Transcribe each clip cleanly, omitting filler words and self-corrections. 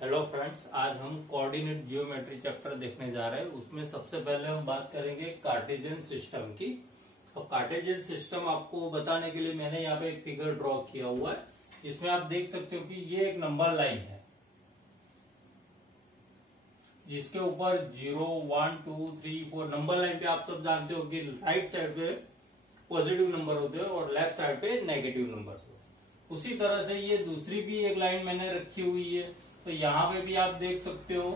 Hello friends, आज हम coordinate geometry chapter देखने जा रहे हैं। उसमें सबसे पहले हम बात करेंगे कार्टेशियन सिस्टम की। अब कार्टेशियन सिस्टम आपको बताने के लिए मैंने यहाँ पे एक फिगर ड्रॉ किया हुआ है, जिसमें आप देख सकते हो कि ये एक नंबर लाइन है जिसके ऊपर 0, 1, 2, 3, 4 नंबर लाइन पे आप सब जानते हो कि राइट साइड पे पॉजिटिव नंबर होते हैं और लेफ्ट साइड पे नेगेटिव नंबर होते हैं। उसी तरह से ये दूसरी भी एक लाइन मैंने रखी हुई है, तो यहां पे भी आप देख सकते हो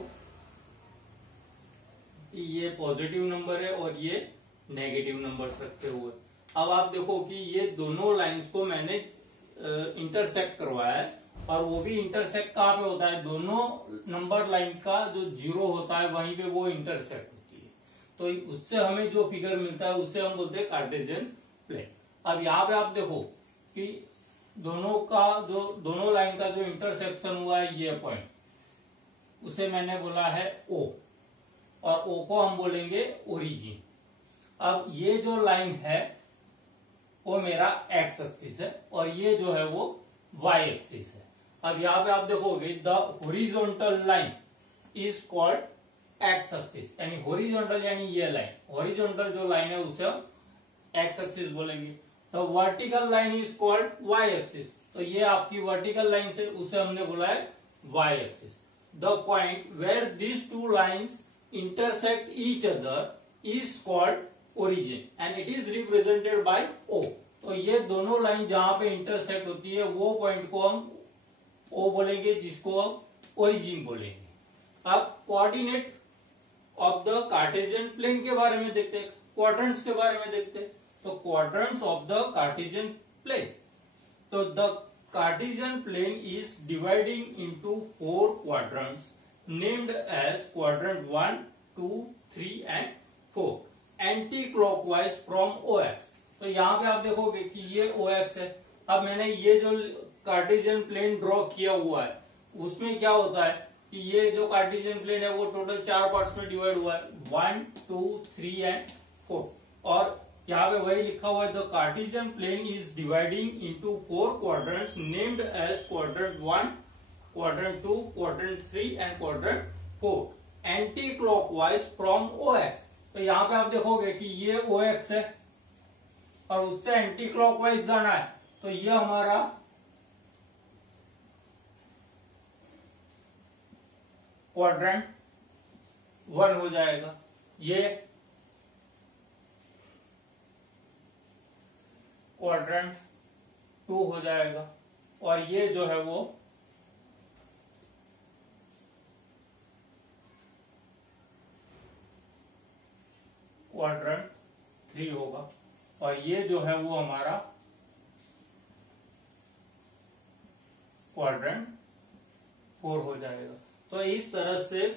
कि ये पॉजिटिव नंबर है और ये नेगेटिव नंबर्स रखे हुए। अब आप देखो कि ये दोनों लाइंस को मैंने इंटरसेक्ट करवाया है, और वो भी इंटरसेक्ट कहाँ पे होता है, दोनों नंबर लाइन का जो 0 होता है वहीं पे वो इंटरसेक्ट होती है। तो उससे हमें जो फिगर मिलता है उससे हम बोलते हैं कार्टेशियन प्लेन। अब यहाँ पे आप देखो कि दोनों लाइन का जो इंटरसेक्शन हुआ है, ये पॉइंट, उसे मैंने बोला है O, और O को हम बोलेंगे ओरिजिन। अब ये जो लाइन है वो मेरा एक्स एक्सिस है और ये जो है वो वाई एक्सिस है। अब यहां पे आप देखोगे the horizontal line is called x axis, यानी हॉरिजॉन्टल यानी ये लाइन, हॉरिजॉन्टल जो लाइन है उसे हम एक्स एक्सिस बोलेंगे। The vertical line is called y axis, तो ये आपकी वर्टिकल लाइन से उसे हमने बोला है y axis. The point where these two lines intersect each other is called origin and it is represented by O। तो ये दोनों लाइन जहां पे इंटरसेक्ट होती है वो पॉइंट को हम O बोलेंगे, जिसको हम ओरिजिन बोलेंगे। अब coordinate of the Cartesian plane के बारे में देखते हैं, क्वाड्रेंट्स के बारे में देखते हैं। तो quadrants of the Cartesian plane, तो the Cartesian plane is dividing into 4 quadrants named as quadrant 1, 2, 3 and 4 anti-clockwise from OX। तो यहाँ पे आप देखोगे कि ये OX है। अब मैंने ये जो कार्टेशियन प्लेन ड्रॉ किया हुआ है उसमें क्या होता है कि ये जो कार्टेशियन प्लेन है वो टोटल 4 पार्ट्स में डिवाइड हुआ है, 1, 2, 3 एंड 4। और यहाँ पे वही लिखा हुआ है the Cartesian plane is dividing into 4 quadrants named as quadrant 1, quadrant 2, quadrant 3 and quadrant 4 anti clockwise from OX। तो यहाँ पे आप देखोगे कि ये OX है और उससे एंटी क्लॉकवाइज जाना है, तो ये हमारा क्वाड्रेंट 1 हो जाएगा, ये क्वाड्रेंट 2 हो जाएगा, और ये जो है वो क्वाड्रेंट 3 होगा, और ये जो है वो हमारा क्वाड्रेंट 4 हो जाएगा। तो इस तरह से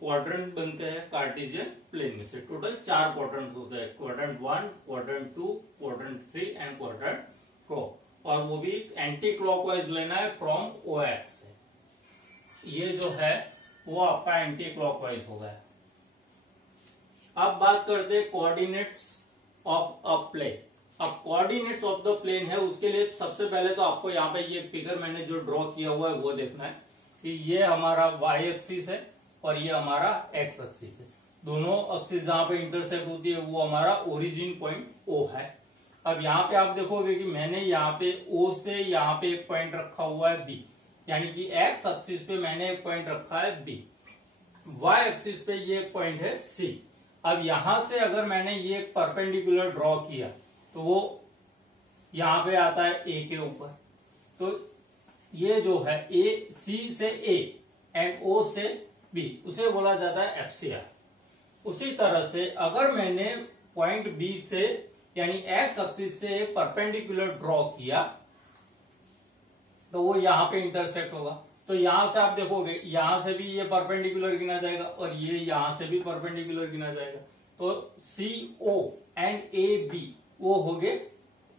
क्वाड्रेंट बनते हैं कार्टेशियन प्लेन में से। टोटल 4 क्वाड्रेंट होते हैं, quadrant 1, quadrant 2, quadrant 3 and quadrant 4, और वो भी एंटी क्लॉकवाइज लेना है फ्रॉम OX से। ये जो है वो आपका एंटी क्लॉकवाइज हो गया। अब बात करते हैं कोऑर्डिनेट्स ऑफ अ प्लेन। अब कोऑर्डिनेट्स ऑफ द प्लेन है, उसके लिए सबसे पहले तो आपको यहाँ पे ये फिगर मैंने जो ड्रॉ किया हुआ है वो देखना है कि ये हमारा वाई एक्सिस है और ये हमारा एक्स एक्सिस है। दोनों एक्सिस जहां पे इंटरसेक्ट होती है वो हमारा ओरिजिन पॉइंट O है। अब यहाँ पे आप देखोगे कि मैंने यहाँ पे O से यहाँ पे एक पॉइंट रखा हुआ है B, यानी कि एक्स एक्सिस पे मैंने एक पॉइंट रखा है B, वाई एक्सिस पे ये एक पॉइंट है C। अब यहां से अगर मैंने ये एक परपेंडिकुलर ड्रॉ किया तो वो यहाँ पे आता है A के ऊपर, तो ये जो है C से A एंड O से B, उसे बोला जाता है FCR। उसी तरह से अगर मैंने पॉइंट B से यानी एक्स एक्सिस से एक परपेंडिकुलर ड्रॉ किया तो वो यहां पे इंटरसेक्ट होगा। तो यहां से आप देखोगे यहां से भी ये परपेंडिकुलर गिना जाएगा और ये यहां से भी परपेंडिकुलर गिना जाएगा। तो CO एंड AB वो हो गए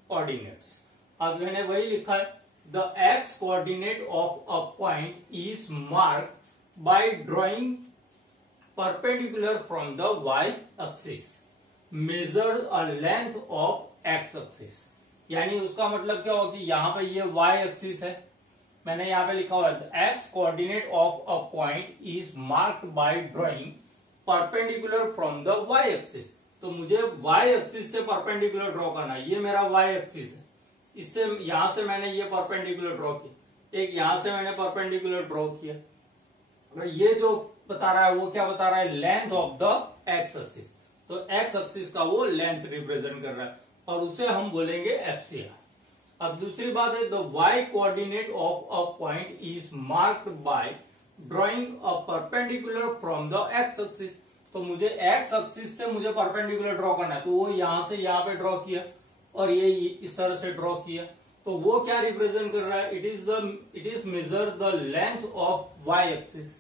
कोऑर्डिनेट्स। अब मैंने वही लिखा है the x coordinate of a point is marked by drawing perpendicular from the y axis measure a length of x axis। यानी उसका मतलब क्या होगा कि यहाँ पे ये y एक्सिस है मैंने यहाँ पे लिखा हुआ है x coordinate of a point is marked by drawing perpendicular from the y axis. तो मुझे वाई एक्सिस से परपेंडिकुलर ड्रॉ करना है। ये मेरा वाई एक्सिस है, इससे यहां से मैंने ये परपेंडिकुलर ड्रॉ किया, एक यहां से मैंने परपेंडिकुलर ड्रॉ किया। अगर ये जो बता रहा है वो क्या बता रहा है, length of the x axis. तो एक्स एक्सिस का वो लेंथ रिप्रेजेंट कर रहा है और उसे हम बोलेंगे एफसीआर। अब दूसरी बात है, the y coordinate of a point is marked by drawing a perpendicular from the x axis. तो मुझे एक्स एक्सिस से मुझे परपेंडिकुलर ड्रॉ करना है, तो वो यहां से यहां पे ड्रॉ किया और ये इस तरह से ड्रॉ किया। तो वो क्या रिप्रेजेंट कर रहा है, it is measure the length of y axis.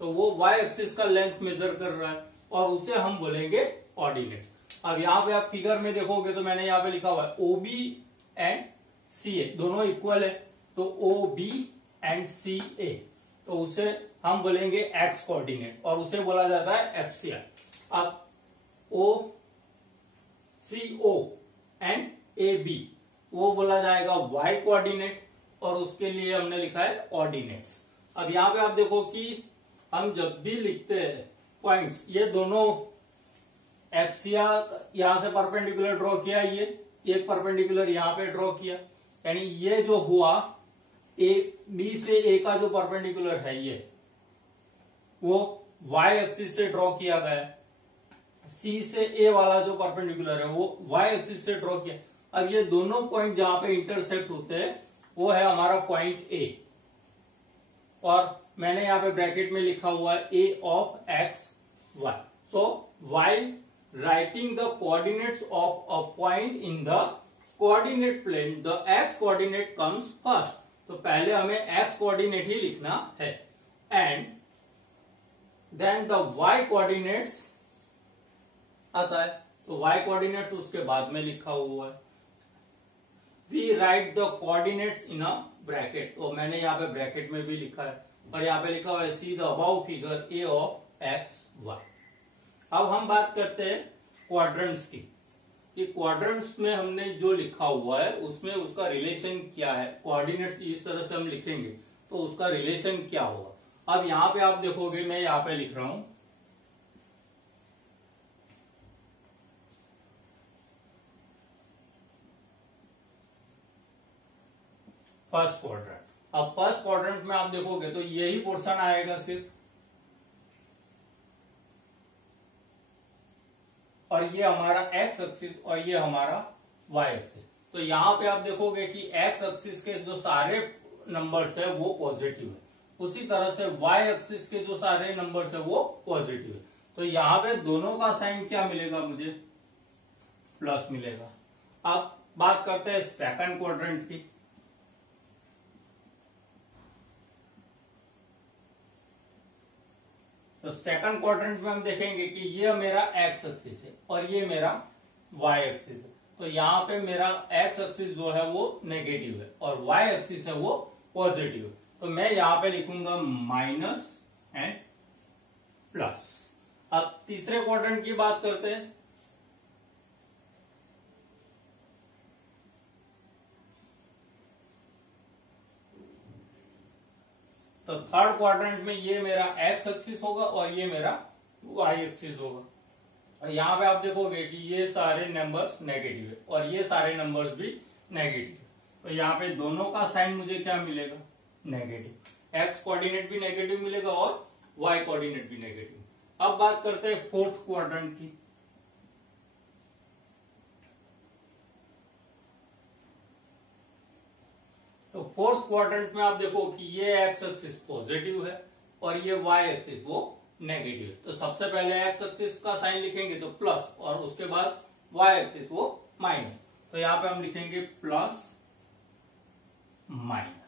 तो वो वाई एक्सिस का लेंथ मेजर कर रहा है और उसे हम बोलेंगे ऑर्डिनेट। अब यहाँ पे आप फिगर में देखोगे तो मैंने यहाँ पे लिखा हुआ है ओबी एंड सी ए दोनों इक्वल है, तो ओ बी एंड सी ए, तो उसे हम बोलेंगे एक्स कोऑर्डिनेट और उसे बोला जाता है एफसीआर। अब ओ सी ओ एंड ए बी वो बोला जाएगा वाई कोऑर्डिनेट और उसके लिए हमने लिखा है ऑर्डिनेट्स। अब यहाँ पे आप देखो कि हम जब भी लिखते हैं पॉइंट्स, ये दोनों एफसीआर यहां से परपेंडिकुलर ड्रॉ किया, ये एक परपेंडिकुलर यहां पे ड्रॉ किया, यानी ये जो हुआ ए बी से ए का जो परपेंडिकुलर है ये वो वाई एक्सिस से ड्रॉ किया गया। सी से ए वाला जो परपेंडिकुलर है वो वाई एक्सिस से ड्रॉ किया। अब ये दोनों पॉइंट जहां पे इंटरसेक्ट होते हैं वो है हमारा पॉइंट ए, और मैंने यहां पे ब्रैकेट में लिखा हुआ है A of x y. So why writing the coordinates of a point in the coordinate plane, the x coordinate comes first. तो पहले हमें एक्स कोऑर्डिनेट ही लिखना है and then the y coordinates आता है, तो वाई कोऑर्डिनेट्स उसके बाद में लिखा हुआ है। We write the coordinates in a bracket, तो मैंने यहाँ पे ब्रैकेट में भी लिखा है और यहाँ पे लिखा हुआ है see the above figure a of x y. अब हम बात करते हैं क्वाड्रेंट्स की, कि क्वाड्रेंट्स में हमने जो लिखा हुआ है उसमें उसका रिलेशन क्या है। कोऑर्डिनेट्स इस तरह से हम लिखेंगे तो उसका रिलेशन क्या होगा। अब यहाँ पे आप देखोगे, मैं यहाँ पे लिख रहा हूं फर्स्ट क्वाड्रेंट। अब फर्स्ट क्वाड्रेंट में आप देखोगे तो यही पोर्शन आएगा सिर्फ, और ये हमारा एक्स एक्सिस और ये हमारा वाई एक्सिस। तो यहां पे आप देखोगे कि एक्स एक्सिस के जो सारे नंबर्स है वो पॉजिटिव है, उसी तरह से वाई एक्सिस के जो सारे नंबर्स है वो पॉजिटिव है। तो यहां पे दोनों का साइन क्या मिलेगा, मुझे प्लस मिलेगा। अब बात करते हैं सेकंड क्वाड्रेंट की। तो सेकंड क्वाड्रेंट में हम देखेंगे कि ये मेरा एक्स एक्सिस है और ये मेरा वाई एक्सिस है। तो यहाँ पे मेरा एक्स एक्सिस जो है वो नेगेटिव है और वाई एक्सिस है वो पॉजिटिव है। तो मैं यहाँ पे लिखूंगा माइनस एंड प्लस। अब तीसरे क्वाड्रेंट की बात करते हैं। तो थर्ड क्वाड्रेंट में ये मेरा एक्स एक्सिस होगा और ये मेरा वाई एक्सिस होगा। और यहां पे आप देखोगे कि ये सारे नंबर्स नेगेटिव है और ये सारे नंबर्स भी नेगेटिव है। तो यहाँ पे दोनों का साइन मुझे क्या मिलेगा, नेगेटिव। एक्स कोऑर्डिनेट भी नेगेटिव मिलेगा और वाई कोऑर्डिनेट भी नेगेटिव। अब बात करते हैं फोर्थ क्वाड्रेंट की। तो फोर्थ क्वाड्रेंट में आप देखो कि ये एक्स एक्सिस पॉजिटिव है और ये वाई एक्सिस वो नेगेटिव है। तो सबसे पहले एक्स एक्सिस का साइन लिखेंगे तो प्लस और उसके बाद वाई एक्सिस वो माइनस। तो यहां पे हम लिखेंगे प्लस माइनस।